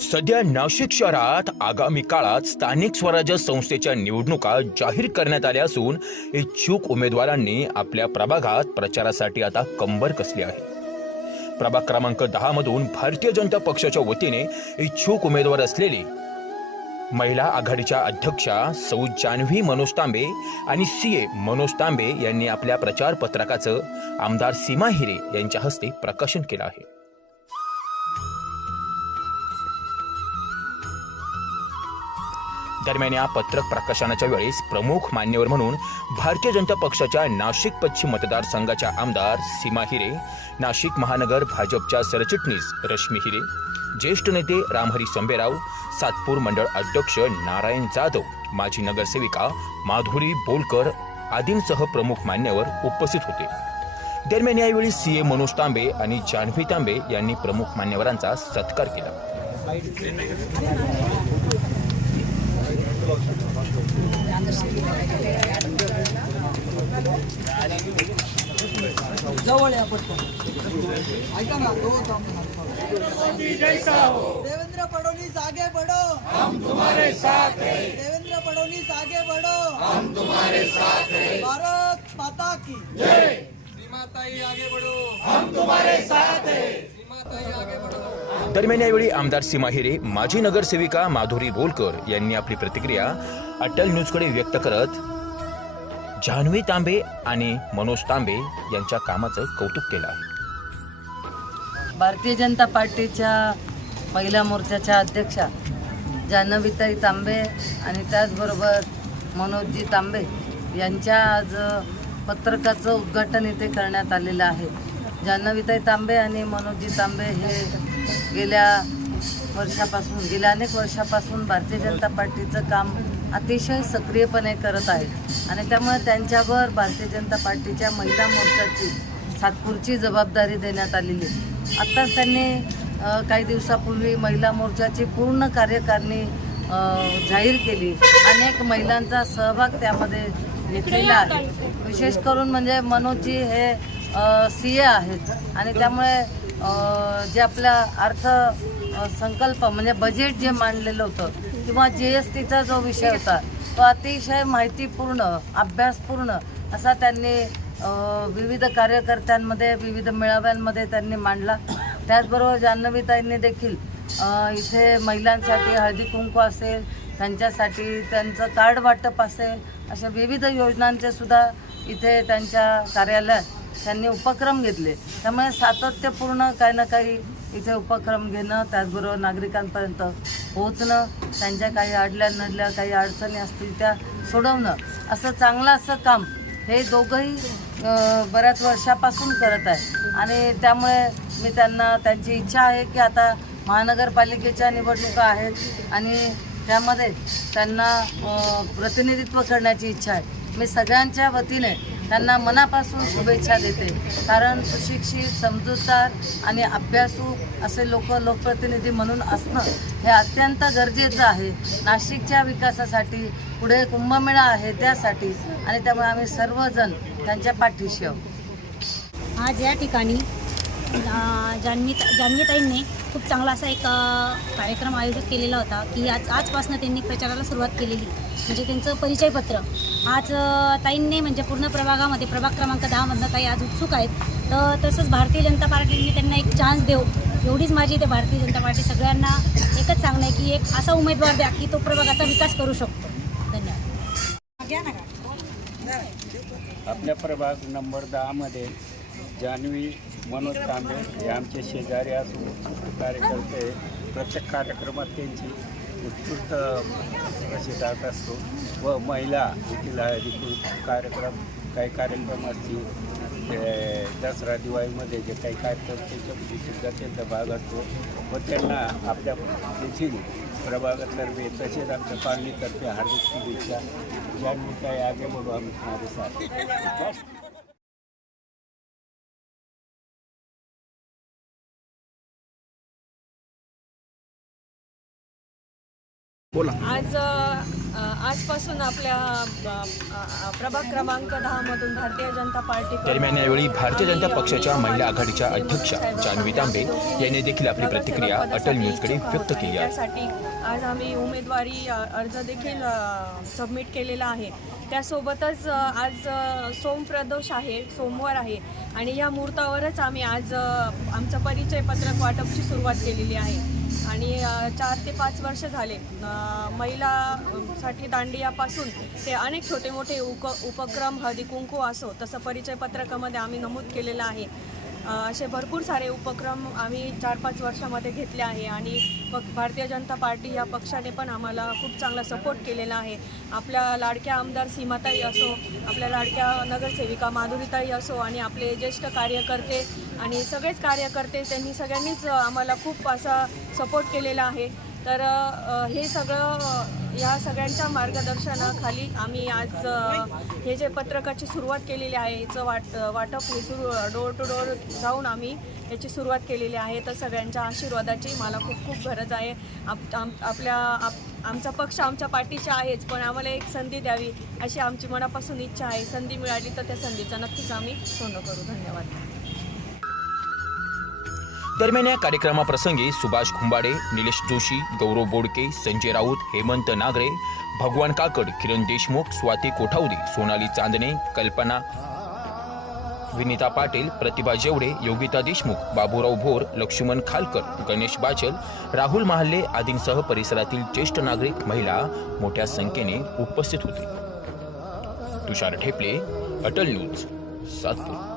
सध्या नाशिक शहरात आगामी काळात स्थानिक स्वराज्य संस्थेच्या निवडणुका जाहीर करण्यात आल्या असून इच्छुक उमेदवारांनी आपल्या प्रभागात प्रचारासाठी आता कंबर कसली आहे. प्रभाग क्रमांक दहा मधून भारतीय जनता पक्षाच्या वतीने इच्छुक उमेदवार असलेले महिला आघाडीच्या अध्यक्षा सौ जान्हवी मनोज तांबे आणि सी ए मनोज तांबे यांनी आपल्या प्रचार पत्रकाचं आमदार सीमा हिरे यांच्या हस्ते प्रकाशन केलं आहे. दरम्यान या पत्रक प्रकाशनाच्या वेळेस प्रमुख मान्यवर म्हणून भारतीय जनता पक्षाच्या नाशिक पश्चिम मतदारसंघाच्या आमदार सीमा हिरे नाशिक महानगर भाजपच्या सरचिटणीस रश्मी हिरे ज्येष्ठ नेते रामहरी संबेराव सातपूर मंडळ अध्यक्ष नारायण जाधव माजी नगरसेविका माधुरी बोलकर आदींसह प्रमुख मान्यवर उपस्थित होते. दरम्यान यावेळी सीए मनोज तांबे आणि जान्हवी तांबे यांनी प्रमुख मान्यवरांचा सत्कार केला. ऐका ना तो देवेंद्र फडणवीस आगे बढ़ो. हम तुम्हारे साथ हैं. देवेंद्र फडणवीस आगे बढ़ो. हम तुम्हारे साथ हैं. भारत माता की. जय. सीमाताई आगे बढ़ो. हम तुम्हारे साथ हैं. सीमाताई आगे बढ़ो. दरम्यान यावेळी आमदार सीमा हिरे माजी नगरसेविका माधुरी बोलकर यांनी आपली प्रतिक्रिया अटल न्यूजकडे व्यक्त करत जान्हवी तांबे आणि मनोज तांबे यांच्या कामाचं कौतुक केलं आहे. भारतीय जनता पार्टीच्या महिला मोर्चाच्या अध्यक्षा जान्हवीताई तांबे आणि त्याचबरोबर मनोजजी तांबे यांच्या आज पत्रकाचं उद्घाटन इथे करण्यात आलेलं आहे. जान्हवीताई तांबे आणि मनोजजी तांबे हे गेल्या वर्षापासून गेल्या अनेक वर्षापासून भारतीय जनता पार्टीचं काम अतिशय सक्रियपणे करत आहेत. आणि त्यामुळे त्यांच्यावर भारतीय जनता पार्टीच्या महिला मोर्चाची सातपूरची जबाबदारी देण्यात आलेली आहे. आत्ताच त्यांनी काही दिवसापूर्वी महिला मोर्चाची पूर्ण कार्यकारिणी जाहीर केली. अनेक महिलांचा सहभाग त्यामध्ये घेतलेला आहे. विशेष करून म्हणजे मनोजजी हे सी ए आहेत. आणि त्यामुळे जे आपला अर्थ संकल्प म्हणजे बजेट जे मांडलेलं होतं किंवा जी एस टीचा जो विषय होता तो अतिशय माहितीपूर्ण अभ्यासपूर्ण असा त्यांनी विविध कार्यकर्त्यांमध्ये विविध मेळाव्यांमध्ये त्यांनी मांडला. त्याचबरोबर जान्हवीताईंनी देखील इथे महिलांसाठी हळदी कुंकू असेल त्यांच्यासाठी त्यांचं कार्ड वाटप असेल अशा विविध योजनांचे सुद्धा इथे त्यांच्या कार्यालयात त्यांनी उपक्रम घेतले. त्यामुळे सातत्यपूर्ण काही ना काही इथे उपक्रम घेणं त्याचबरोबर नागरिकांपर्यंत पोहोचणं त्यांच्या काही अडल्या नडल्या काही अडचणी असतील त्या सोडवणं असं चांगलं असं काम हे दोघंही बऱ्याच वर्षापासून करत आहे. आणि त्यामुळे मी त्यांना त्यांची इच्छा आहे की आता महानगरपालिकेच्या निवडणुका आहेत आणि त्यामध्ये त्यांना प्रतिनिधित्व करण्याची इच्छा आहे. मी सगळ्यांच्या वतीने त्यांना मनापासून शुभेच्छा देते. कारण सुशिक्षित समजूतदार आणि अभ्यासू असे लोक लोकप्रतिनिधी म्हणून असणं हे अत्यंत गरजेचं आहे. नाशिकच्या विकासासाठी पुढे कुंभमेळा आहे त्यासाठी आणि त्यामुळे आम्ही सर्वजण त्यांच्या पाठीशी आहोत. आज या ठिकाणी जान्हवी जान्हवीताईंनी खूप चांगला असा एक कार्यक्रम आयोजित केलेला होता की आज आजपासून त्यांनी प्रचाराला सुरुवात केलेली. म्हणजे त्यांचं परिचयपत्र. आज ताईंनी म्हणजे पूर्ण प्रभागामध्ये प्रभाग क्रमांक दहामधनं ताई आज उत्सुक आहेत. तर तसंच भारतीय जनता पार्टीने त्यांना एक चान्स देऊ एवढीच माझी इथे भारतीय जनता पार्टी सगळ्यांना एकच सांगणं आहे की एक असा उमेदवार द्या की तो प्रभागाचा विकास करू शकतो. धन्यवाद. आपल्या प्रभाग नंबर दहामध्ये जान्हवी मनोज तांबे हे आमचे शेजारी असून कार्यकर्ते प्रत्येक कार्यक्रमात त्यांची उत्कृष्ट जात असतो. व महिला देखील अधिकृत कार्यक्रम काही कार्यक्रम असतील. दसरा दिवाळीमध्ये जे काही कार्यक्रम त्याच्यामध्ये सुद्धा त्यांचा भाग असतो. व त्यांना आपल्या देखील प्रभागातर्फे तसेच आमच्या कॉलनीतर्फे हार्दिक शुभेच्छा. ज्यांनी काय आगे बघू आम्ही साथ साथ आज आजपासून आपल्या प्रभाग क्रमांक दहामधून भारतीय जनता पार्टी दरम्यान यावेळी भारतीय जनता पक्षाच्या महिला आघाडीच्या अध्यक्षा जान्हवी तांबे यांनी देखील आपली प्रतिक्रिया अटल न्यूजकडे व्यक्त केली आहे. त्यासाठी आज आम्ही उमेदवारी अर्ज देखील सबमिट केलेला आहे. त्यासोबतच आज अ, सोमप्रदोष आहे सोमवार आहे. आणि या मुहूर्तावरच आम्ही आज आमचं परिचय पत्रक वाटपची सुरुवात केलेली आहे. आणि चार ते पाच वर्ष झाले महिलासाठी दांडियापासून ते अनेक छोटे मोठे उक उपक्रम हळदी कुंकू असो तसं परिचय पत्रकामध्ये आम्ही नमूद केलेलं आहे. असे भरपूर सारे उपक्रम आम्ही चार पाच वर्षामध्ये घेतले आहे आणि भारतीय जनता पार्टी या पक्षाने पण आम्हाला खूप चांगला सपोर्ट केलेला आहे. आपल्या लाडक्या आमदार सीमाताई असो आपल्या लाडक्या नगरसेविका माधुरीताई असो आणि आपले ज्येष्ठ कार्यकर्ते आणि सगळेच कार्यकर्ते त्यांनी सगळ्यांनीच आम्हाला खूप असा सपोर्ट केलेला आहे. तर हे सगळं या सगळ्यांच्या मार्गदर्शनाखाली आम्ही आज हे जे पत्रकाची सुरुवात केलेली आहे याचं वाट वाटप हे सुरू डोर टू डोर जाऊन आम्ही याची सुरुवात केलेली आहे. तर सगळ्यांच्या आशीर्वादाची मला खूप खूप गरज आहे. आप आम आपल्या आप आमचा पक्ष आमच्या पाठीशी आहेच पण आम्हाला एक संधी द्यावी अशी आमची मनापासून इच्छा आहे. संधी मिळाली तर त्या संधीचं नक्कीच आम्ही सोनं करू. धन्यवाद. दरम्यान या कार्यक्रमाप्रसंगी सुभाष खुंबाडे निलेश जोशी गौरव बोडके संजय राऊत हेमंत नागरे भगवान काकड किरण देशमुख स्वाती कोठावदे सोनाली चांदणे कल्पना विनिता पाटील प्रतिभा जेवडे योगिता देशमुख बाबूराव भोर लक्ष्मण खालकर गणेश बाचल राहुल महाल्ले आदींसह परिसरातील ज्येष्ठ नागरिक महिला मोठ्या संख्येने उपस्थित होते. तुषार ठेपले अटल न्यूज सातपूर.